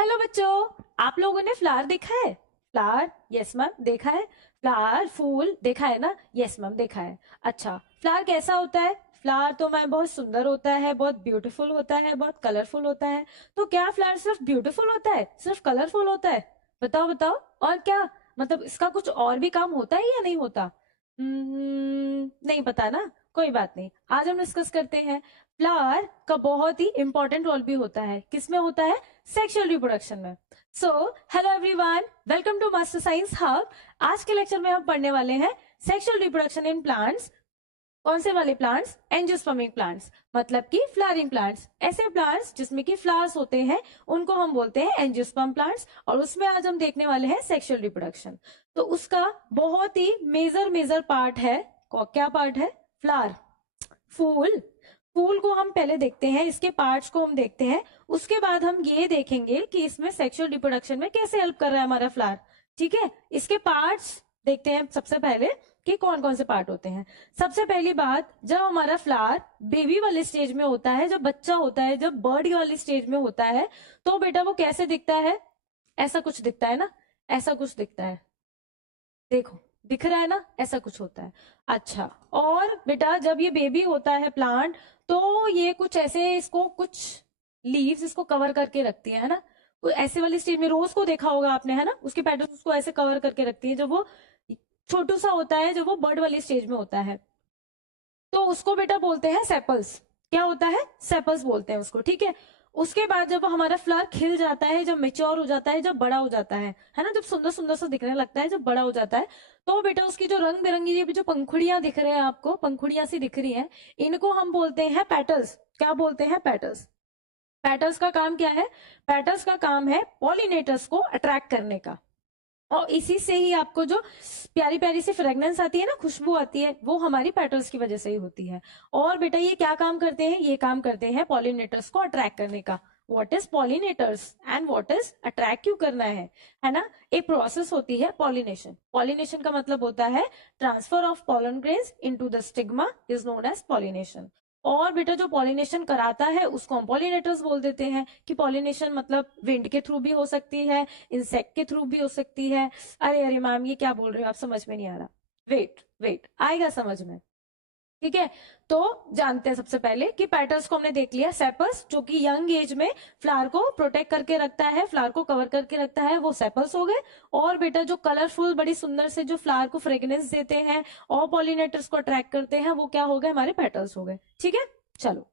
Hello बच्चों, आप लोगों ने फ्लावर देखा है? फ्लावर, यस मैम, देखा है। फ्लावर, फूल देखा है ना? यस मैम, देखा है। अच्छा, फ्लावर कैसा होता है? फ्लावर तो मैम बहुत सुंदर होता है, बहुत ब्यूटीफुल होता है, बहुत कलरफुल होता है। तो क्या फ्लावर सिर्फ ब्यूटीफुल होता है, सिर्फ कलरफुल होता है? बताओ बताओ। और क्या, मतलब इसका कुछ और भी काम होता है या नहीं होता? नहीं पता ना, कोई बात नहीं, आज हम डिस्कस करते हैं। फ्लावर का बहुत ही इंपॉर्टेंट रोल भी होता है, किसमें होता है? सेक्सुअल रिप्रोडक्शन में। So hello everyone, welcome to master science hub. आज के लेक्चर में हम पढ़ने वाले हैं सेक्सुअल रिप्रोडक्शन इन प्लांट्स। कौन से वाले प्लांट्स? एंजियोस्पर्मिक प्लांट्स, मतलब कि फ्लावरिंग प्लांट्स। ऐसे प्लांट्स जिसमें कि फ्लावर्स होते हैं उनको हम बोलते हैं एंजियोस्पर्म प्लांट्स। और उसमें आज हम देखने वाले हैं सेक्सुअल रिप्रोडक्शन। तो उसका बहुत ही मेजर मेजर पार्ट है। क्या पार्ट है? फ्लावर, फूल। फूल को हम पहले देखते हैं, इसके पार्ट्स को हम देखते हैं। उसके बाद हम ये देखेंगे कि इसमें सेक्सुअल रिप्रोडक्शन में कैसे हेल्प कर रहा है हमारा फ्लावर। ठीक है, इसके पार्ट्स देखते हैं सबसे पहले कि कौन कौन से पार्ट होते हैं। सबसे पहली बात, जब हमारा फ्लावर बेबी वाले स्टेज में होता है, जब बच्चा होता है, जब बर्ड वाली स्टेज में होता है, तो बेटा वो कैसे दिखता है? ऐसा कुछ दिखता है ना, ऐसा कुछ दिखता है। देखो, दिख रहा है ना, ऐसा कुछ होता है। अच्छा, और बेटा जब ये बेबी होता है प्लांट, तो ये कुछ ऐसे, इसको कुछ लीव्स इसको कवर करके रखती है ना। ऐसे वाली स्टेज में रोज को देखा होगा आपने, है ना, उसके पेटल्स उसको ऐसे कवर करके रखती है जब वो छोटू सा होता है, जब वो बर्ड वाली स्टेज में होता है। तो उसको बेटा बोलते हैं सेपल्स। क्या होता है? सेपल्स बोलते हैं उसको, ठीक है। उसके बाद जब हमारा फ्लावर खिल जाता है, जब मेच्योर हो जाता है, जब बड़ा हो जाता है ना, जब सुंदर सुंदर सा दिखने लगता है, जब बड़ा हो जाता है, तो बेटा उसकी जो रंग बिरंगी ये जो पंखुड़ियां दिख रहे हैं आपको, पंखुड़ियां सी दिख रही हैं, इनको हम बोलते हैं पेटल्स। क्या बोलते हैं? पेटल्स। पेटल्स का काम क्या है? पेटल्स का काम है पॉलिनेटर्स को अट्रैक्ट करने का। और इसी से ही आपको जो प्यारी प्यारी सी फ्रेग्रेंस आती है ना, खुशबू आती है, वो हमारी पेटल्स की वजह से ही होती है। और बेटा ये क्या काम करते हैं? ये काम करते हैं पॉलिनेटर्स को अट्रैक्ट करने का। What is pollinators and what is attract क्यों करना है ना? एक प्रोसेस होती है पॉलिनेशन। पॉलिनेशन का मतलब होता है transfer of pollen grains into the stigma is known as pollination. और बेटा जो पॉलिनेशन कराता है उसको हम पॉलिनेटर्स बोल देते हैं। कि पॉलिनेशन मतलब विंड के थ्रू भी हो सकती है, इंसेक्ट के थ्रू भी हो सकती है। अरे अरे मैम, ये क्या बोल रहे हो आप, समझ में नहीं आ रहा। वेट वेट, आएगा समझ में। ठीक है, तो जानते हैं सबसे पहले कि पेटल्स को हमने देख लिया। सेपल्स जो कि यंग एज में फ्लावर को प्रोटेक्ट करके रखता है, फ्लावर को कवर करके रखता है, वो सेपल्स हो गए। और बेटा जो कलरफुल बड़ी सुंदर से जो फ्लावर को फ्रेग्रेंस देते हैं और पॉलिनेटर्स को अट्रैक्ट करते हैं, वो क्या हो गए? हमारे पेटल्स हो गए। ठीक है, चलो।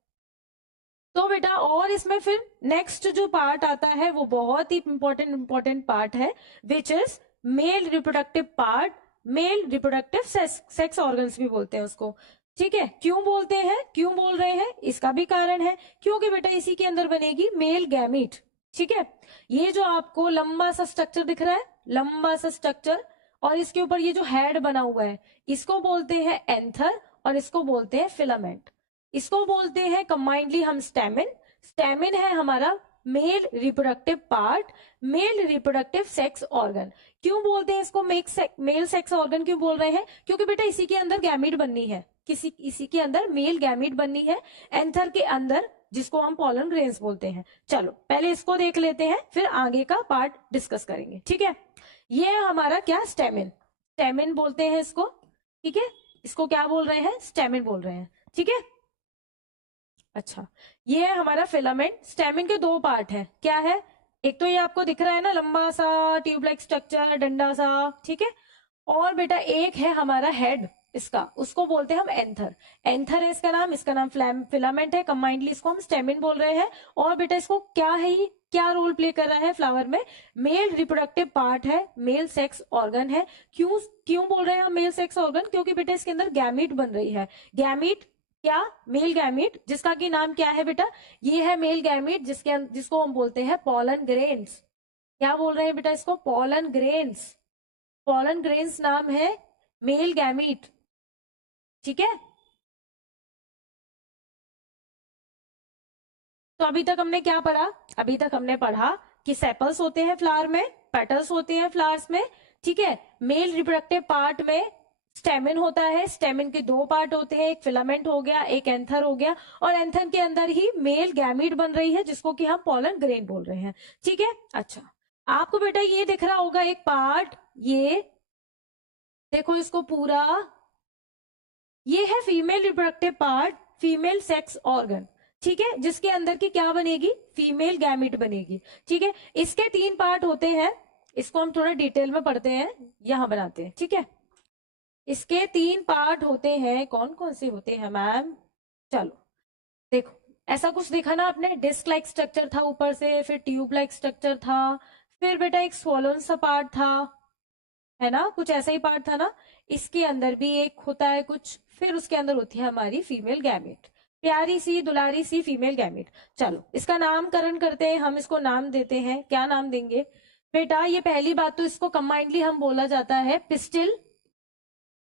तो बेटा और इसमें फिर नेक्स्ट जो पार्ट आता है वो बहुत ही इंपॉर्टेंट पार्ट है, which is male reproductive part. Male reproductive sex organs भी बोलते हैं उसको। ठीक है, क्यों बोलते हैं, क्यों बोल रहे हैं? इसका भी कारण है, क्योंकि बेटा इसी के अंदर बनेगी मेल गैमीट। ठीक है, ये जो आपको लंबा सा स्ट्रक्चर दिख रहा है, लंबा सा स्ट्रक्चर, और इसके ऊपर ये जो हेड बना हुआ है, इसको बोलते हैं एंथर और इसको बोलते हैं फिलामेंट। इसको बोलते हैं कंबाइंडली हम स्टेमिन। स्टेमिन है हमारा male reproductive part, male reproductive sex organ. क्यों बोलते हैं इसको मेल सेक्स ऑर्गन? क्यों बोल रहे हैं? क्योंकि बेटा इसी के अंदर गैमीट बननी है, इसी के अंदर मेल गैमीट बननी है, एंथर के अंदर, जिसको हम पॉलन ग्रेन्स बोलते हैं। चलो पहले इसको देख लेते हैं, फिर आगे का पार्ट डिस्कस करेंगे। ठीक है, ये है हमारा क्या? स्टेमिन। स्टेमिन बोलते हैं इसको। ठीक है, इसको क्या बोल रहे हैं? स्टेमिन बोल रहे हैं। ठीक है, अच्छा, ये है हमारा फिलामेंट। स्टेमिन के दो पार्ट है, क्या है? एक तो ये आपको दिख रहा है ना, लंबा सा ट्यूब लाइक स्ट्रक्चर, डंडा सा। ठीक है, और बेटा एक है हमारा हेड इसका, उसको बोलते हैं हम एंथर। एंथर है इसका नाम, इसका नाम फिलामेंट है, कंबाइंडली इसको हम स्टेमिन बोल रहे हैं। और बेटा इसको क्या है, ही क्या रोल प्ले कर रहा है फ्लावर में? मेल रिप्रोडक्टिव पार्ट है, मेल सेक्स ऑर्गन है। क्यों क्यों बोल रहे हैं हम मेल सेक्स ऑर्गन? क्योंकि बेटा इसके अंदर गैमीट बन रही है। गैमीट क्या? मेल गैमीट, जिसका की नाम क्या है बेटा? ये है मेल गैमीट, जिसको हम बोलते हैं पॉलन ग्रेन्स। क्या बोल रहे हैं बेटा इसको? Pollen grains. पॉलन ग्रेन्स नाम है मेल गैमीट। ठीक है, तो अभी तक हमने क्या पढ़ा? अभी तक हमने पढ़ा कि सेपल्स होते हैं फ्लावर में, पेटल्स होते हैं फ्लावर्स में। ठीक है, मेल रिप्रोडक्टिव पार्ट में स्टेमिन होता है, स्टेमिन के दो पार्ट होते हैं, एक फिलामेंट हो गया, एक एंथर हो गया, और एंथर के अंदर ही मेल गैमीट बन रही है जिसको कि हम पोलन ग्रेन बोल रहे हैं। ठीक है, अच्छा आपको बेटा ये दिख रहा होगा एक पार्ट, ये देखो इसको पूरा, ये है female reproductive part, female sex organ. ठीक है, जिसके अंदर की क्या बनेगी, फीमेल गैमिट बनेगी। ठीक है, इसके तीन पार्ट होते हैं, इसको हम थोड़ा डिटेल में पढ़ते हैं, यहां बनाते हैं। ठीक है, इसके तीन पार्ट होते हैं, कौन कौन से होते हैं मैम, चलो देखो, ऐसा कुछ देखा ना आपने, डिस्क लाइक स्ट्रक्चर था ऊपर से, फिर ट्यूब लाइक स्ट्रक्चर था, फिर बेटा एक स्वोलन सा पार्ट था, है ना, कुछ ऐसा ही पार्ट था ना। इसके अंदर भी एक होता है कुछ, फिर उसके अंदर होती है हमारी फीमेल गैमेट, प्यारी सी दुलारी सी फीमेल गैमेट। चलो इसका नामकरण करते हैं, हम इसको नाम देते हैं, क्या नाम देंगे बेटा, ये पहली बात तो इसको कंबाइंडली हम बोला जाता है पिस्टिल।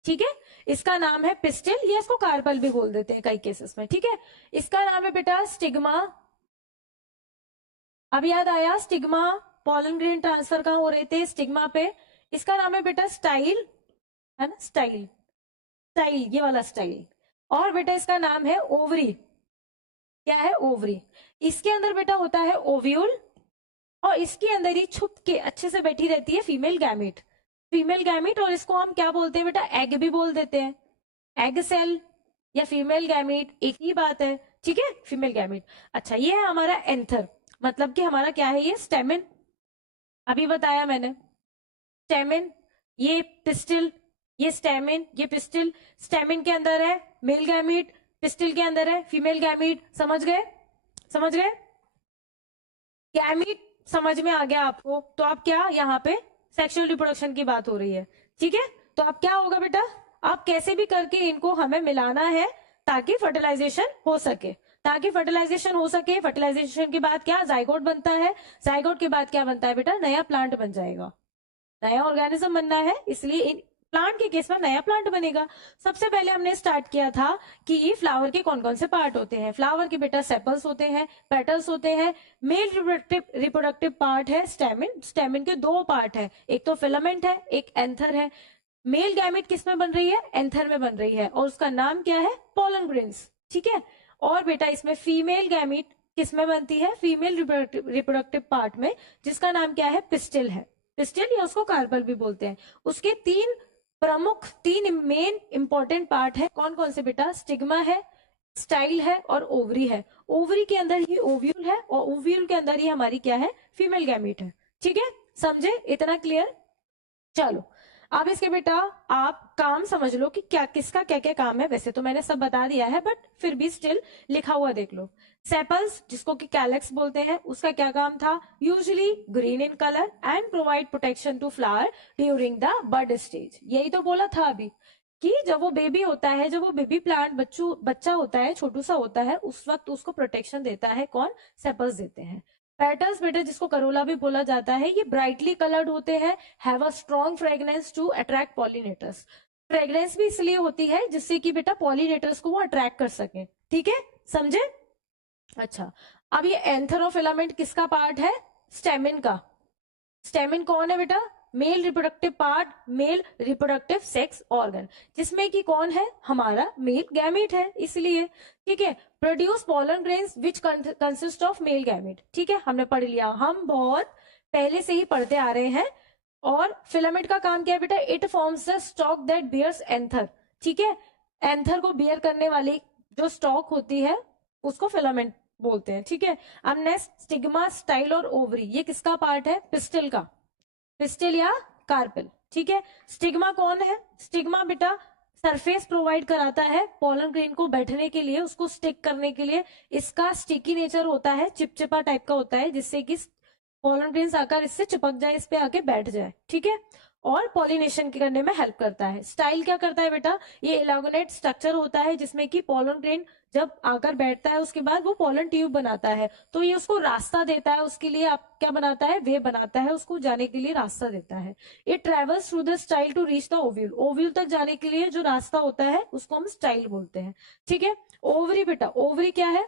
ठीक है, इसका नाम है पिस्टिल, या इसको कार्पल भी बोल देते हैं कई केसेस में। ठीक है, इसका नाम है बेटा स्टिग्मा। अब याद आया स्टिग्मा, पॉलन ग्रेन ट्रांसफर कहाँ हो रहे थे, स्टिग्मा पे। इसका नाम है बेटा स्टाइल, है ना, स्टाइल, स्टाइल ये वाला स्टाइल। और बेटा इसका नाम है ओवरी, क्या है, ओवरी। इसके अंदर बेटा होता है ओव्यूल, और इसके अंदर ही छुप के अच्छे से बैठी रहती है फीमेल गैमेट, फीमेल गैमेट, और इसको हम क्या बोलते हैं बेटा, एग भी बोल देते हैं, एग सेल या फीमेल गैमेट एक ही बात है। ठीक है, फीमेल गैमेट। अच्छा ये है हमारा एंथर, मतलब कि हमारा क्या है, ये स्टेमिन, अभी बताया मैंने, स्टेमिन, ये पिस्टिल, ये स्टेमिन, ये पिस्टिल। स्टेमिन के अंदर है मेल गैमीट, पिस्टिल के अंदर है फीमेल गैमीट। समझ गए, समझ गए, गैमीट समझ में आ गया आपको, तो आप क्या, यहाँ पे सेक्सुअल रिप्रोडक्शन की बात हो रही है। ठीक है, तो अब क्या होगा बेटा, आप कैसे भी करके इनको हमें मिलाना है ताकि फर्टिलाइजेशन हो सके, ताकि फर्टिलाइजेशन हो सके। फर्टिलाइजेशन के बाद क्या, जाइगोट बनता है, जाइगोट के बाद क्या बनता है बेटा, नया प्लांट बन जाएगा, नया ऑर्गेनिज्म बनना है, इसलिए इन प्लांट के केस में नया प्लांट बनेगा। सबसे पहले हमने स्टार्ट किया था कि फ्लावर के कौन कौन से पार्ट होते हैं। फ्लावर के बेटा सेपल्स होते हैं, पेटल्स होते हैं, मेल रिप्रोडक्टिव पार्ट है स्टेमिन, स्टेमिन के दो पार्ट है, एक तो फिलामेंट है, एक एंथर है। मेल गैमेट किस में बन रही है, एंथर में बन रही है, और उसका नाम क्या है, पोलन ग्रेन्स। ठीक है, और बेटा इसमें फीमेल गैमेट किस में बनती है, फीमेल रिप्रोडक्टिव पार्ट में, जिसका नाम क्या है, पिस्टिल है, पिस्टिल या उसको कार्पल भी बोलते हैं। उसके तीन प्रमुख, तीन मेन इंपॉर्टेंट पार्ट है, कौन कौन से बेटा, स्टिग्मा है, स्टाइल है, और ओवरी है। ओवरी के अंदर ही ओव्यूल है, और ओव्यूल के अंदर ही हमारी क्या है, फीमेल गैमेट है। ठीक है, समझे, इतना क्लियर। चलो अब इसके बेटा आप काम समझ लो कि क्या किसका क्या क्या काम है। वैसे तो मैंने सब बता दिया है, बट फिर भी स्टिल लिखा हुआ देख लो। सेपल्स जिसको कि कैलेक्स बोलते हैं, उसका क्या काम था, usually green in colour and provide protection to flower during the bud stage. यही तो बोला था अभी कि जब वो बेबी होता है, जब वो बेबी प्लांट बच्चा होता है, छोटू सा होता है, उस वक्त उसको प्रोटेक्शन देता है कौन, सेपल्स देते हैं। पेटल्स बेटा जिसको करोला भी बोला जाता है, ये ब्राइटली कलर्ड होते हैं, have a strong fragrance to attract pollinators. Fragrance भी इसलिए होती है जिससे कि बेटा पॉलिनेटर्स को वो अट्रैक्ट कर सके। ठीक है, समझे। अच्छा अब ये एंथरोफिलामेंट किसका पार्ट है, स्टेमिन का। स्टेमिन कौन है बेटा, male reproductive part, male reproductive sex organ, जिसमें कि कौन है, हमारा मेल गैमेट है, इसलिए। ठीक है, produce pollen grains which consist of male gamete. ठीक है, हमने पढ़ लिया, हम बहुत पहले से ही पढ़ते आ रहे हैं। और फिलामेंट का काम क्या है बेटा, it forms the stalk that bears anther. ठीक है, एंथर को बियर करने वाली जो स्टॉक होती है उसको फिलामेंट बोलते हैं। ठीक है, अब नेक्स्ट स्टिग्मा, स्टाइल और ओवरी, ये किसका पार्ट है, पिस्टिल का, पिस्टिल या कार्पेल। ठीक है, स्टिग्मा कौन है, स्टिग्मा बेटा सरफेस प्रोवाइड कराता है पोलन ग्रेन को बैठने के लिए, उसको स्टिक करने के लिए। इसका स्टिकी नेचर होता है, चिपचिपा टाइप का होता है, जिससे कि पोलन ग्रेन्स आकर इससे चिपक जाए, इस पे आके बैठ जाए। ठीक है, और पॉलिनेशन करने में हेल्प करता है। स्टाइल क्या करता है बेटा, ये इलागोनेट स्ट्रक्चर होता है जिसमें कि पोलन ग्रेन जब आकर बैठता है उसके बाद वो पोलन ट्यूब बनाता है, तो ये उसको रास्ता देता है, उसके लिए आप क्या बनाता है, वे बनाता है, उसको जाने के लिए रास्ता देता है। It travels through the style to reach the ovule, ovule तक जाने के लिए जो रास्ता होता है उसको हम स्टाइल बोलते हैं। ठीक है, ओवरी बेटा, ओवरी क्या है,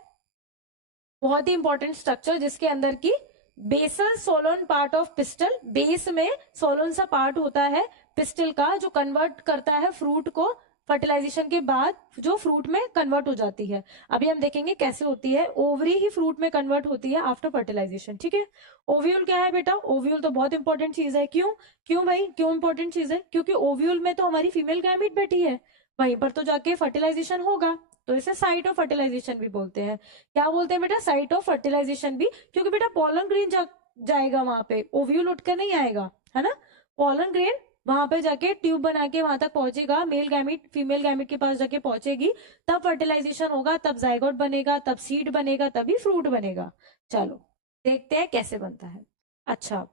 बहुत ही इंपॉर्टेंट स्ट्रक्चर जिसके अंदर की basal swollen part of pistil, base में सोलन सा पार्ट होता है पिस्टल का जो कन्वर्ट करता है फ्रूट को, फर्टिलाइजेशन के बाद जो फ्रूट में कन्वर्ट हो जाती है। अभी हम देखेंगे कैसे होती है, ओवरी ही फ्रूट में कन्वर्ट होती है आफ्टर फर्टिलाइजेशन, ठीक है। ओव्यूल क्या है बेटा, ओव्यूल तो बहुत इंपॉर्टेंट चीज है। क्यों क्यों भाई, क्यों इंपॉर्टेंट चीज है? क्योंकि ओव्यूल में तो हमारी फीमेल गैमेट बैठी है, वहीं पर तो जाके फर्टिलाइजेशन होगा, तो इसे साइट ऑफ फर्टिलाइजेशन भी बोलते हैं। क्या बोलते हैं बेटा? साइट ऑफ फर्टिलाइजेशन भी, क्योंकि बेटा पोलन ग्रेन जाएगा वहां पे, ओव्यूल उठकर नहीं आएगा, है ना। पोलन ग्रेन वहां पे जाके ट्यूब बना के वहां तक पहुंचेगा, मेल गैमिट फीमेल गैमिट के पास जाके पहुंचेगी, तब फर्टिलाइजेशन होगा, तब जाइगोट बनेगा, तब सीड बनेगा, तभी फ्रूट बनेगा। चलो देखते हैं कैसे बनता है। अच्छा,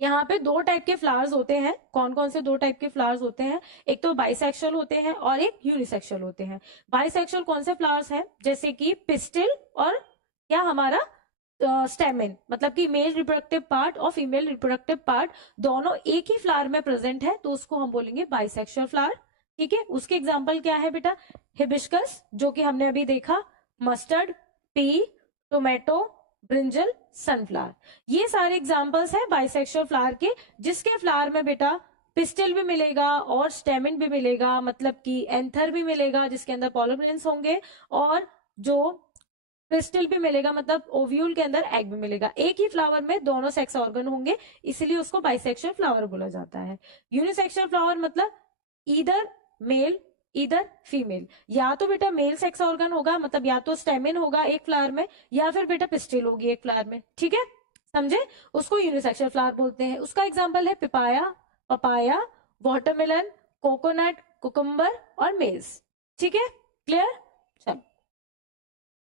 यहाँ पे दो टाइप के फ्लावर्स होते हैं। कौन कौन से दो टाइप के फ्लावर्स होते हैं? एक तो बाइसेक्सुअल होते हैं और एक यूनिसेक्सुअल होते हैं। बाइसेक्सुअल कौन से फ्लावर्स हैं? जैसे कि पिस्टिल और क्या हमारा स्टेमिन, मतलब कि मेल रिप्रोडक्टिव पार्ट और फीमेल रिप्रोडक्टिव पार्ट दोनों एक ही फ्लावर में प्रेजेंट है, तो उसको हम बोलेंगे बाइसेक्सुअल फ्लावर, ठीक है। उसके एग्जाम्पल क्या है बेटा? हिबिस्कस जो कि हमने अभी देखा, mustard, P, tomato, brinjal, sunflower, ये सारे एग्जाम्पल्स हैं बाइसेक्सुअल फ्लावर के, जिसके फ्लावर में बेटा पिस्टिल भी मिलेगा और स्टेमिन भी मिलेगा, मतलब कि एंथर भी मिलेगा जिसके अंदर पॉलन ग्रेन्स होंगे, और जो पिस्टिल भी मिलेगा, मतलब ओव्यूल के अंदर एग भी मिलेगा। एक ही फ्लावर में दोनों सेक्स ऑर्गन होंगे, इसीलिए उसको बाइसेक्सुअल फ्लावर बोला जाता है। यूनिसेक्सुअल फ्लावर मतलब इधर मेल इधर फीमेल, या तो बेटा मेल सेक्स ऑर्गन होगा, मतलब या तो स्टेमिन होगा एक फ्लावर में, या फिर बेटा पिस्टिल होगी एक फ्लावर में, ठीक है, समझे। उसको यूनिसेक्सुअल फ्लावर बोलते हैं। उसका एग्जाम्पल है पिपाया, पपाया, वाटरमेलन, कोकोनट, कुकुम्बर और मेज, ठीक है, क्लियर। चलो,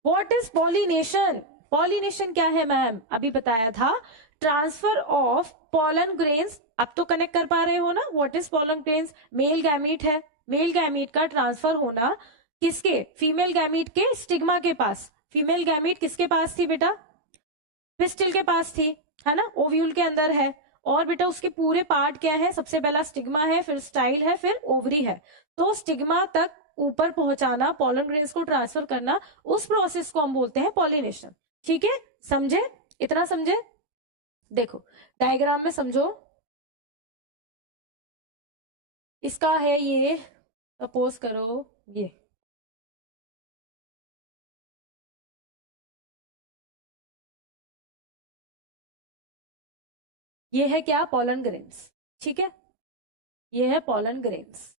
व्हाट इज पॉलिनेशन? पॉलिनेशन क्या है मैम? अभी बताया था, ट्रांसफर ऑफ पॉलन ग्रेन्स। अब तो कनेक्ट कर पा रहे हो ना, what is pollen grains? Male gamete है, मेल गैमीट का ट्रांसफर होना किसके? फीमेल गैमीट के स्टिग्मा के पास। फीमेल गैमीट किसके पास थी बेटा? पिस्टिल के पास थी, है ना, ओव्यूल के अंदर है। और बेटा उसके पूरे पार्ट क्या है? सबसे पहला स्टिग्मा है, फिर स्टाइल है, फिर ओवरी है। तो स्टिग्मा तक ऊपर पहुंचाना, पॉलन ग्रेन्स को ट्रांसफर करना, उस प्रोसेस को हम बोलते हैं पॉलिनेशन, ठीक है, समझे? इतना समझे? देखो डायग्राम में समझो, इसका है ये, सपोज करो ये है क्या? पॉलन ग्रेन्स, ठीक है, ये है pollen grains.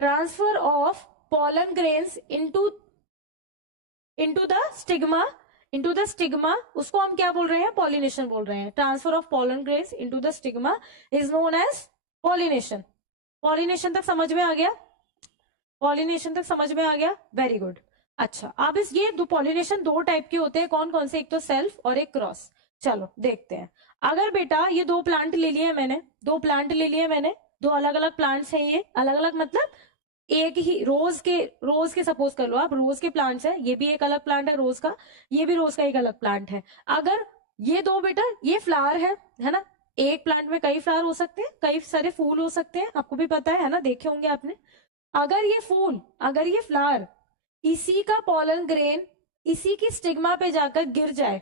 Transfer of pollen grains into the stigma, उसको हम क्या बोल रहे हैं? पॉलिनेशन बोल रहे हैं। Transfer of pollen grains into the stigma is known as pollination. Pollination तक समझ में आ गया? पॉलिनेशन तक समझ में आ गया? Very good. अच्छा, अब इस ये दो पॉलिनेशन दो टाइप के होते हैं, कौन कौन से? एक तो सेल्फ और एक क्रॉस। चलो देखते हैं। अगर बेटा ये दो प्लांट ले लिए मैंने, दो प्लांट ले लिए मैंने, दो अलग अलग प्लांट्स हैं, ये अलग अलग मतलब एक ही रोज के सपोज कर लो आप, रोज के प्लांट्स है, ये भी एक अलग प्लांट है रोज का, ये भी रोज का एक अलग प्लांट है। अगर ये दो बेटा, ये फ्लावर है ना, एक प्लांट में कई फ्लावर हो सकते हैं, कई सारे फूल हो सकते हैं, आपको भी पता है ना, देखे होंगे आपने। अगर ये फ्लावर, इसी का पॉलन ग्रेन इसी की स्टिग्मा पे जाकर गिर जाए,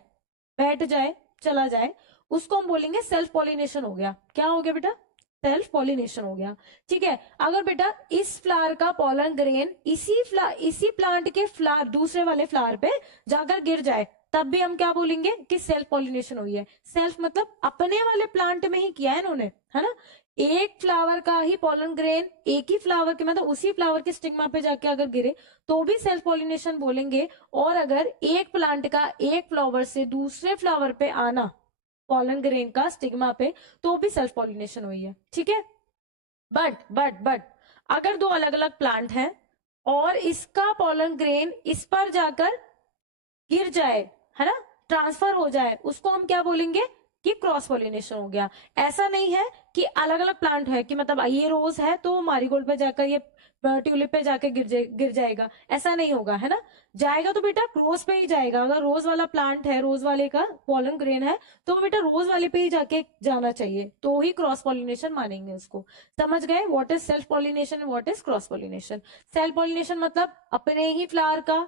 बैठ जाए, चला जाए, उसको हम बोलेंगे सेल्फ पॉलिनेशन हो गया। क्या हो गया बेटा? सेल्फ पॉलिनेशन हो गया, ठीक है। अगर बेटा इस फ्लावर का पॉलन ग्रेन इसी प्लांट के फ्लावर, दूसरे वाले फ्लावर पे जाकर गिर जाए, तब भी हम क्या बोलेंगे? कि सेल्फ पॉलिनेशन हुई है। सेल्फ मतलब अपने वाले प्लांट में ही किया है इन्होंने, है ना। एक फ्लावर का ही पॉलन ग्रेन एक ही फ्लावर के, मतलब उसी फ्लावर के स्टिग्मा पे जाके अगर गिरे तो भी सेल्फ पॉलिनेशन बोलेंगे। और अगर एक प्लांट का एक फ्लावर से दूसरे फ्लावर पे आना, पॉलन ग्रेन का स्टिग्मा पे, तो भी सेल्फ पॉलिनेशन हुई है, ठीक है। बट अगर दो अलग अलग प्लांट हैं और इसका पॉलन ग्रेन इस पर जाकर गिर जाए, है ना, ट्रांसफर हो जाए, उसको हम क्या बोलेंगे? कि क्रॉस पॉलिनेशन हो गया। ऐसा नहीं है कि अलग अलग प्लांट है कि मतलब ये रोज है तो मारीगोल्ड पे जाकर ये ट्यूलिप पे जाके गिर जाएगा, ऐसा नहीं होगा, है ना। जाएगा तो बेटा रोज पे ही जाएगा। अगर रोज वाला प्लांट है, रोज वाले का पॉलन ग्रेन है, तो वो बेटा रोज वाले पे ही जाके जाना चाहिए, तो ही क्रॉस पॉलिनेशन मानेंगे उसको। समझ गए what is self pollination, what is cross pollination. Self pollination मतलब अपने ही फ्लावर का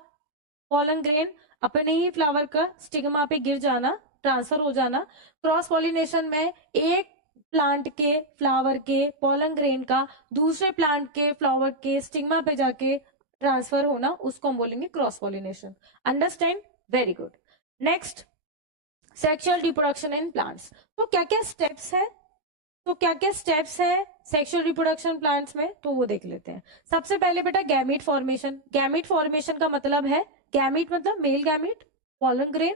पॉलन ग्रेन अपने ही फ्लावर का स्टिग्मा पे गिर जाना, ट्रांसफर हो जाना। क्रॉस पॉलिनेशन में एक प्लांट के फ्लावर के पॉलन ग्रेन का दूसरे प्लांट के फ्लावर के स्टिग्मा पे जाके ट्रांसफर होना, उसको हम बोलेंगे cross pollination. Understand, very good. Next, sexual reproduction in plants. तो क्या क्या स्टेप्स है, तो क्या क्या स्टेप्स है सेक्सुअल रिप्रोडक्शन प्लांट्स में, तो वो देख लेते हैं। सबसे पहले बेटा गैमीट फॉर्मेशन। गैमीट फॉर्मेशन का मतलब है, गैमीट मतलब male gamete, pollen grain.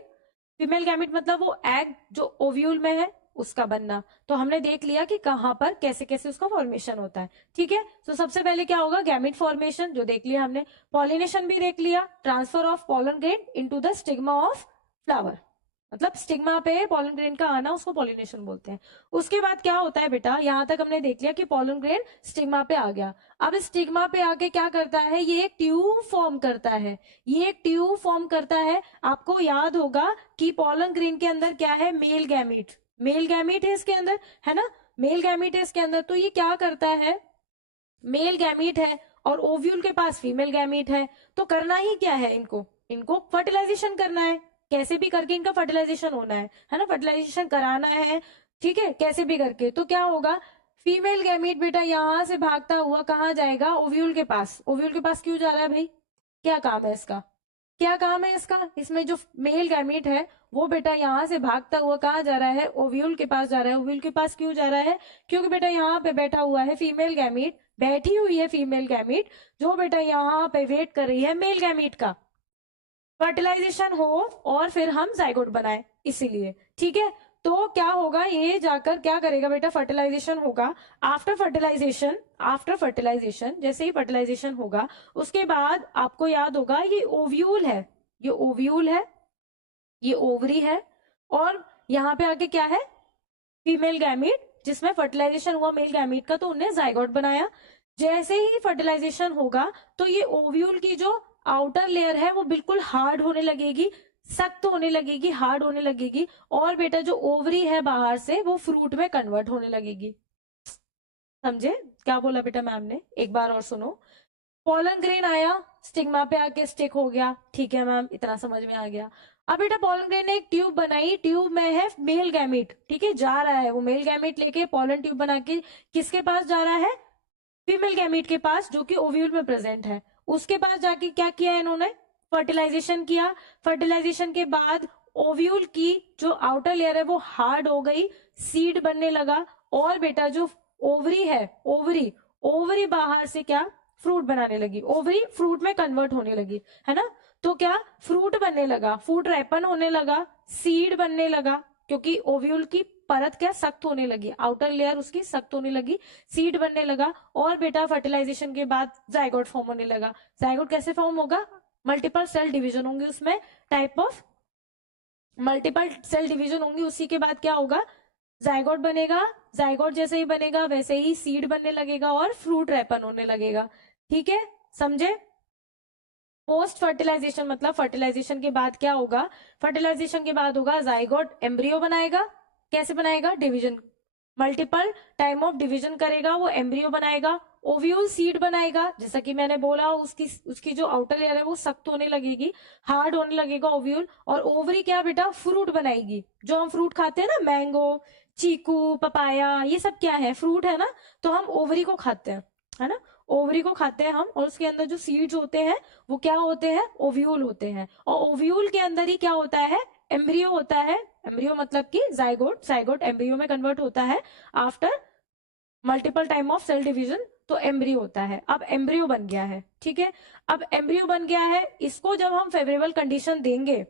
Female gamete मतलब वो एग जो ओव्यूल में है उसका बनना। तो हमने देख लिया कि कहां पर कैसे कैसे उसका फॉर्मेशन होता है, ठीक है। तो सबसे पहले क्या होगा, गैमीट फॉर्मेशन जो देख लिया हमने, पॉलिनेशन भी देख लिया, transfer of pollen grain into the stigma of flower, मतलब स्टिग्मा पे पॉलन ग्रेन का आना, उसको पॉलिनेशन बोलते हैं। उसके बाद क्या होता है बेटा, यहां तक हमने देख लिया कि पॉलन ग्रेन स्टिग्मा पे आ गया। अब स्टिग्मा पे आके क्या करता है, ये एक ट्यूब फॉर्म करता है, ये एक ट्यूब फॉर्म करता है। आपको याद होगा कि पॉलन ग्रेन के अंदर क्या है, मेल गैमीट, मेल गैमीट है इसके अंदर, है ना, मेल गैमीट है इसके अंदर। तो ये क्या करता है, मेल गैमीट है और ओव्यूल के पास फीमेल गैमीट है। तो करना ही क्या है, इनको इनको फर्टिलाइजेशन करना है, कैसे भी करके इनका फर्टिलाइजेशन होना है ना, फर्टिलाइजेशन कराना है, ठीक है, कैसे भी करके। तो क्या होगा, फीमेल गैमीट बेटा यहां से भागता हुआ कहाँ जाएगा, ओव्यूल के पास। ओव्यूल के पास क्यों जा रहा है भाई, क्या काम है इसका, क्या काम है इसका, इसमें जो मेल गैमीट है वो बेटा यहाँ से भागता हुआ कहाँ जा रहा है, ओव्यूल के पास जा रहा है। ओव्यूल के पास क्यों जा रहा है, क्योंकि बेटा यहाँ पे बैठा हुआ है फीमेल गैमीट, बैठी हुई है फीमेल गैमीट, जो बेटा यहाँ पे वेट कर रही है मेल गैमीट का फर्टिलाइजेशन हो और फिर हम जाइगोट बनाए, इसीलिए, ठीक है। तो क्या होगा, ये जाकर क्या करेगा बेटा, फर्टिलाइजेशन होगा। आफ्टर फर्टिलाइजेशन, आफ्टर फर्टिलाइजेशन जैसे ही फर्टिलाइजेशन होगा उसके बाद आपको याद होगा ये ओव्यूल है, ये ओव्यूल है, ये ओवरी है, और यहाँ पे आके क्या है, फीमेल गैमीट, जिसमें फर्टिलाइजेशन हुआ मेल गैमीट का, तो उन्हें जाइगोट बनाया। जैसे ही फर्टिलाइजेशन होगा तो ये ओव्यूल की जो आउटर लेयर है वो बिल्कुल हार्ड होने लगेगी, सख्त होने लगेगी, हार्ड होने लगेगी, और बेटा जो ओवरी है बाहर से वो फ्रूट में कन्वर्ट होने लगेगी। समझे क्या बोला बेटा मैम ने, एक बार और सुनो। पॉलन ग्रेन आया, स्टिग्मा पे आके स्टिक हो गया, ठीक है मैम, इतना समझ में आ गया। अब बेटा पॉलन ग्रेन ने एक ट्यूब बनाई, ट्यूब में है मेल गैमीट, ठीक है, जा रहा है वो मेल गैमीट लेके पॉलन ट्यूब बना के, किसके पास जा रहा है, फीमेल गैमीट के पास जो कि ओव्यूल में प्रेजेंट है। उसके पास जाके क्या किया इन्होंने, फर्टिलाइजेशन किया। फर्टिलाइजेशन के बाद ओव्यूल की जो आउटर लेयर है वो हार्ड हो गई, सीड बनने लगा, और बेटा जो ओवरी है, ओवरी, ओवरी बाहर से क्या, फ्रूट बनाने लगी, ओवरी फ्रूट में कन्वर्ट होने लगी, है ना। तो क्या, फ्रूट बनने लगा, फ्रूट रैपन होने लगा, सीड बनने लगा, क्योंकि ओव्यूल की परत क्या, सख्त होने लगी, आउटर लेयर उसकी सख्त होने लगी, सीड बनने लगा, और बेटा फर्टिलाइजेशन के बाद जाइगोट फॉर्म होने लगा। जाइगोट कैसे फॉर्म होगा, मल्टीपल सेल डिवीजन होंगे उसमें, type of multiple cell division होंगी, उसी के बाद क्या होगा, जाइगोट बनेगा। जाइगोट जैसे ही बनेगा वैसे ही सीड बनने लगेगा और फ्रूट रैपन होने लगेगा, ठीक है, समझे। पोस्ट फर्टिलाइजेशन मतलब फर्टिलाइजेशन के बाद क्या होगा, फर्टिलाइजेशन के बाद होगा जाइगोट एम्ब्रियो बनाएगा, कैसे बनाएगा, division, multiple time of division करेगा, वो एम्ब्रियो बनाएगा। ओव्यूल सीड बनाएगा, जैसा कि मैंने बोला, उसकी उसकी जो आउटर लेयर है वो सख्त होने लगेगी, हार्ड होने लगेगा ओव्यूल, और ओवरी क्या बेटा, फ्रूट बनाएगी। जो हम फ्रूट खाते हैं ना, मैंगो, चीकू, पपाया, ये सब क्या है, फ्रूट है ना, तो हम ओवरी को खाते हैं, है ना, ओवरी को खाते हैं हम, और उसके अंदर जो सीड्स होते हैं वो क्या होते हैं, ओव्यूल होते हैं, और ओव्यूल के अंदर ही क्या होता है, एम्ब्रियो होता है। एम्ब्रियो मतलब कि जाइगोट, जाइगोट एम्ब्रियो में कन्वर्ट होता है after multiple time of cell division, तो एम्ब्रियो होता है। अब एम्ब्रियो बन गया है, ठीक है, अब एम्ब्रियो बन गया है, इसको जब हम फेवरेबल कंडीशन देंगे,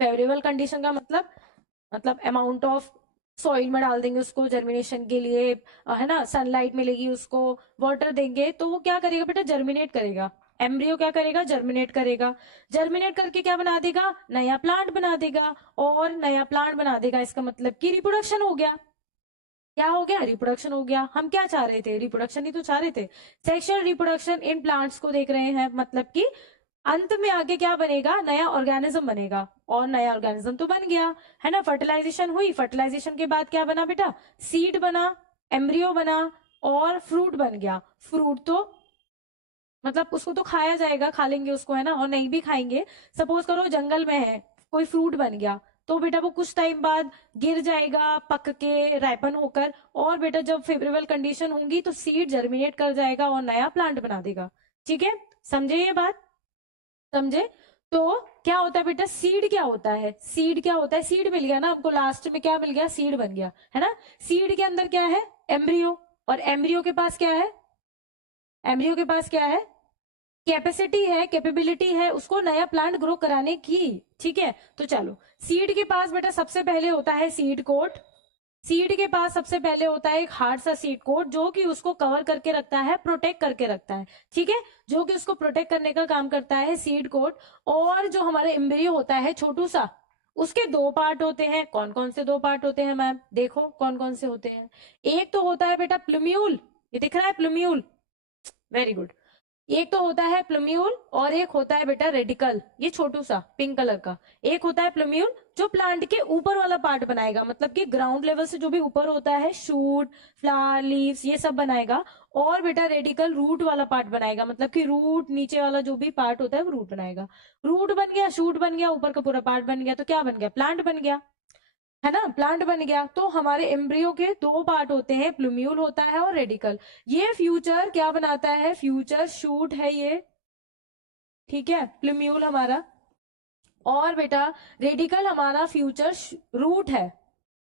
फेवरेबल कंडीशन का मतलब अमाउंट ऑफ सॉइल में डाल देंगे उसको जर्मिनेशन के लिए, है ना, सनलाइट मिलेगी उसको, वाटर देंगे, तो वो क्या करेगा बेटा, जर्मिनेट करेगा, एम्ब्रियो क्या करेगा, जर्मिनेट करेगा, जर्मिनेट करके क्या बना देगा, नया प्लांट बना देगा, और नया प्लांट बना देगा इसका मतलब कि रिप्रोडक्शन हो गया। क्या हो गया, रिप्रोडक्शन हो गया। हम क्या चाह रहे थे, रिप्रोडक्शन ही तो चाह रहे थे। सेक्सुअल रिप्रोडक्शन इन प्लांट्स को देख रहे हैं, मतलब कि अंत में आगे क्या बनेगा, नया ऑर्गेनिज्म बनेगा, और नया ऑर्गेनिज्म तो बन गया है ना। फर्टिलाइजेशन हुई, फर्टिलाइजेशन के बाद क्या बना बेटा, सीड बना, एम्ब्रियो बना, और फ्रूट बन गया। फ्रूट तो मतलब उसको तो खाया जाएगा, खा लेंगे उसको है ना, और नहीं भी खाएंगे, सपोज करो जंगल में है, कोई फ्रूट बन गया, तो बेटा वो कुछ टाइम बाद गिर जाएगा, पक के राइपन होकर, और बेटा जब फेवरेबल कंडीशन होंगी तो सीड जर्मिनेट कर जाएगा और नया प्लांट बना देगा। ठीक है, समझे ये बात, समझे। तो क्या होता है बेटा, सीड क्या होता है, सीड क्या होता है, सीड मिल गया ना हमको, लास्ट में क्या मिल गया, सीड बन गया है ना। सीड के अंदर क्या है, एम्ब्रियो, और एम्ब्रियो के पास क्या है, एम्ब्रियो के पास क्या है, कैपेसिटी है, कैपेबिलिटी है उसको नया प्लांट ग्रो कराने की। ठीक है, तो चलो, सीड के पास बेटा सबसे पहले होता है सीड कोट। सीड के पास सबसे पहले होता है एक हार्ड सा सीड कोट, जो कि उसको कवर करके रखता है, प्रोटेक्ट करके रखता है। ठीक है, जो कि उसको प्रोटेक्ट करने का काम करता है सीड कोट। और जो हमारा एम्ब्रियो होता है छोटू सा, उसके दो पार्ट होते हैं। कौन कौन से दो पार्ट होते हैं मैम, देखो कौन कौन से होते हैं। एक तो होता है बेटा प्लूम्यूल, ये दिख रहा है प्लूम्यूल, वेरी गुड। एक तो होता है प्लूम्यूल, और एक होता है बेटा रेडिकल, ये छोटू सा पिंक कलर का। एक होता है प्लूम्यूल जो प्लांट के ऊपर वाला पार्ट बनाएगा, मतलब कि ग्राउंड लेवल से जो भी ऊपर होता है, शूट, फ्लावर, लीव्स, ये सब बनाएगा। और बेटा रेडिकल रूट वाला पार्ट बनाएगा, मतलब कि रूट नीचे वाला जो भी पार्ट होता है वो रूट बनाएगा। रूट बन गया, शूट बन गया, ऊपर का पूरा पार्ट बन गया, तो क्या बन गया, प्लांट बन गया, है ना, प्लांट बन गया। तो हमारे एम्ब्रियो के दो पार्ट होते हैं, प्लूम्यूल होता है और रेडिकल। ये फ्यूचर क्या बनाता है, फ्यूचर शूट है ये, ठीक है, प्लूम्यूल हमारा, और बेटा रेडिकल हमारा फ्यूचर रूट है।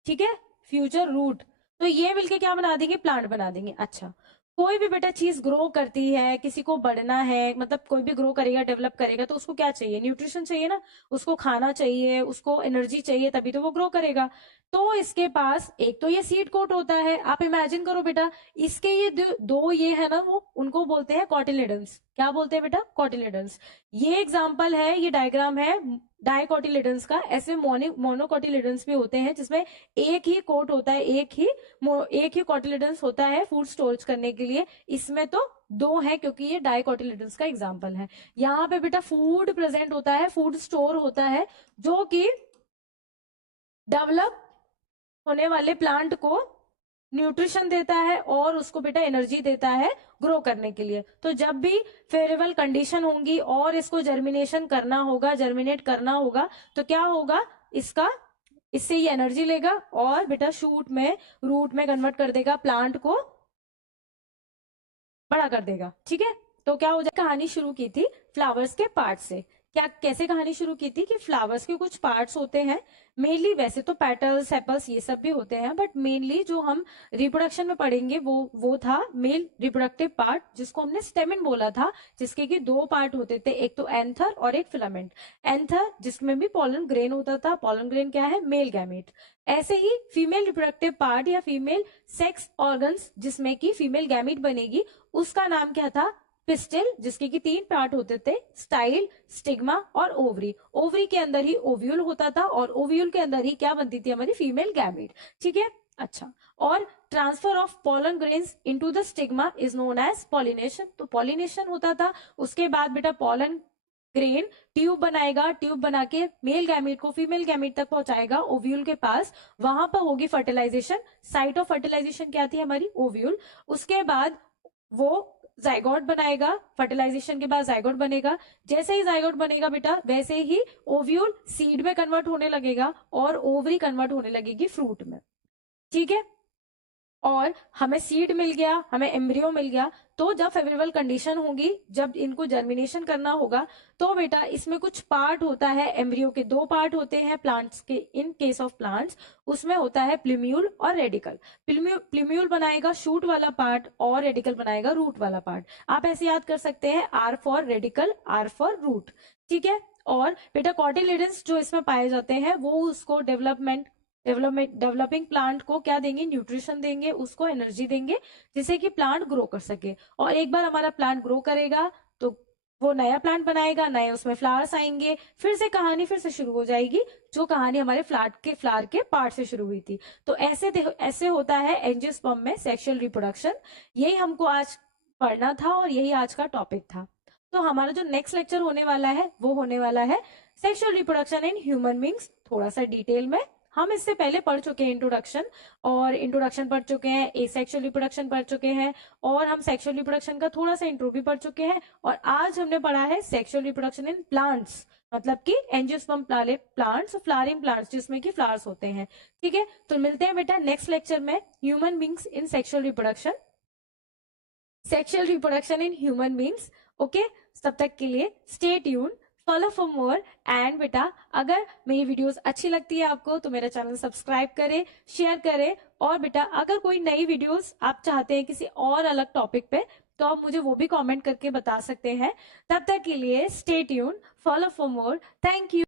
ठीक है, फ्यूचर रूट। तो ये मिलके क्या बना देंगे, प्लांट बना देंगे। अच्छा, कोई भी बेटा चीज ग्रो करती है, किसी को बढ़ना है, मतलब कोई भी ग्रो करेगा, डेवलप करेगा, तो उसको क्या चाहिए, न्यूट्रिशन चाहिए ना, उसको खाना चाहिए, उसको एनर्जी चाहिए, तभी तो वो ग्रो करेगा। तो इसके पास एक तो ये सीड कोट होता है, आप इमेजिन करो बेटा, इसके ये दो ये है ना, वो उनको बोलते हैं कॉटिलेडन्स। क्या बोलते हैं बेटा, कॉटिलेडन्स। ये एग्जाम्पल है, ये डायग्राम है डाइकोटिलेडन्स का। ऐसे मोनोकोटिलेडन्स भी होते हैं जिसमें एक ही कोट होता है, एक ही कॉटिलेडन्स होता है फूड स्टोरेज करने के लिए। इसमें तो दो है, क्योंकि ये डाइकोटिलेडन्स का एग्जाम्पल है। यहाँ पे बेटा फूड प्रेजेंट होता है, फूड स्टोर होता है, जो कि डेवलप होने वाले प्लांट को न्यूट्रिशन देता है, और उसको बेटा एनर्जी देता है ग्रो करने के लिए। तो जब भी फेवरेबल कंडीशन होंगी और इसको जर्मिनेशन करना होगा, जर्मिनेट करना होगा, तो क्या होगा, इसका इससे ये एनर्जी लेगा, और बेटा शूट में, रूट में कन्वर्ट कर देगा, प्लांट को बड़ा कर देगा। ठीक है, तो क्या हो जाए, कहानी शुरू की थी फ्लावर्स के पार्ट से। क्या, कैसे कहानी शुरू की थी कि फ्लावर्स के कुछ पार्ट्स होते हैं मेनली, वैसे तो पेटल्स, सेपल्स ये सब भी होते हैं, बट मेनली जो हम रिप्रोडक्शन में पढ़ेंगे वो था मेल रिप्रोडक्टिव पार्ट, जिसको हमने स्टेमिन बोला था, जिसके कि दो पार्ट होते थे, एक तो एंथर और एक फिलामेंट। एंथर जिसमें भी पॉलन ग्रेन होता था, पॉलन ग्रेन क्या है, मेल गैमेट। ऐसे ही फीमेल रिप्रोडक्टिव पार्ट या फीमेल सेक्स ऑर्गन्स जिसमें कि फीमेल गैमेट बनेगी, उसका नाम क्या था, पिस्टिल, जिसके कि तीन पार्ट होते थे, स्टाइल, स्टिग्मा और ओवरी। ओवरी के अंदर ही ओव्यूल होता था, और ओव्यूल के अंदर ही क्या बनती थी, हमारी फीमेल गैमेट। ठीक है, अच्छा, और transfer of pollen grains into the stigma is known as pollination. तो पॉलिनेशन होता था। उसके बाद बेटा पॉलन ग्रेन ट्यूब बनाएगा, ट्यूब बना के मेल गैमेट को फीमेल गैमेट तक पहुंचाएगा ओव्यूल के पास, वहां पर होगी फर्टिलाइजेशन। साइट ऑफ फर्टिलाइजेशन क्या थी हमारी, ओव्यूल। उसके बाद वो जाइगोट बनाएगा, फर्टिलाइजेशन के बाद जाइगोट बनेगा। जैसे ही जाइगोट बनेगा बेटा, वैसे ही ओव्यूल सीड में कन्वर्ट होने लगेगा, और ओवरी कन्वर्ट होने लगेगी फ्रूट में। ठीक है, और हमें सीड मिल गया, हमें एम्ब्रियो मिल गया। तो जब फेवरेबल कंडीशन होगी, जब इनको जर्मिनेशन करना होगा, तो बेटा इसमें कुछ पार्ट होता है, एम्ब्रियो के दो पार्ट होते हैं प्लांट्स के, इन केस ऑफ प्लांट्स उसमें होता है प्लूम्यूल और रेडिकल। प्लूम्यूल बनाएगा शूट वाला पार्ट, और रेडिकल बनाएगा रूट वाला पार्ट। आप ऐसे याद कर सकते हैं, R for radicle, R for root. ठीक है, और बेटा कॉटिलेडन्स जो इसमें पाए जाते हैं, वो उसको डेवलपिंग प्लांट को क्या देंगे, न्यूट्रिशन देंगे, उसको एनर्जी देंगे, जिससे कि प्लांट ग्रो कर सके। और एक बार हमारा प्लांट ग्रो करेगा, तो वो नया प्लांट बनाएगा, नए उसमें फ्लावर्स आएंगे, फिर से कहानी फिर से शुरू हो जाएगी, जो कहानी हमारे फ्लावर के पार्ट से शुरू हुई थी। तो ऐसे होता है एंजियोस्पर्म में सेक्सुअल रिप्रोडक्शन। यही हमको आज पढ़ना था और यही आज का टॉपिक था। तो हमारा जो नेक्स्ट लेक्चर होने वाला है वो होने वाला है sexual reproduction in human beings, थोड़ा सा डिटेल में। हम इससे पहले पढ़ चुके हैं इंट्रोडक्शन, और इंट्रोडक्शन पढ़ चुके हैं, एसेक्सुअल रिप्रोडक्शन पढ़ चुके हैं, और हम सेक्सुअल रिप्रोडक्शन का थोड़ा सा इंट्रो भी पढ़ चुके हैं। और आज हमने पढ़ा है सेक्सुअल रिप्रोडक्शन इन प्लांट्स, मतलब कि एंजियोस्पर्म वाले प्लांट्स, फ्लावरिंग प्लांट्स जिसमें कि फ्लावर्स होते हैं। ठीक है, तो मिलते हैं बेटा नेक्स्ट लेक्चर में, human beings in sexual reproduction, sexual reproduction in human beings. Okay, तब तक के लिए stay tune, follow for more. And बेटा अगर मेरी वीडियोस अच्छी लगती है आपको तो मेरा चैनल सब्सक्राइब करें, शेयर करें। और बेटा अगर कोई नई वीडियोस आप चाहते हैं किसी और अलग टॉपिक पे, तो आप मुझे वो भी कमेंट करके बता सकते हैं। तब तक के लिए stay tune, follow for more. Thank you.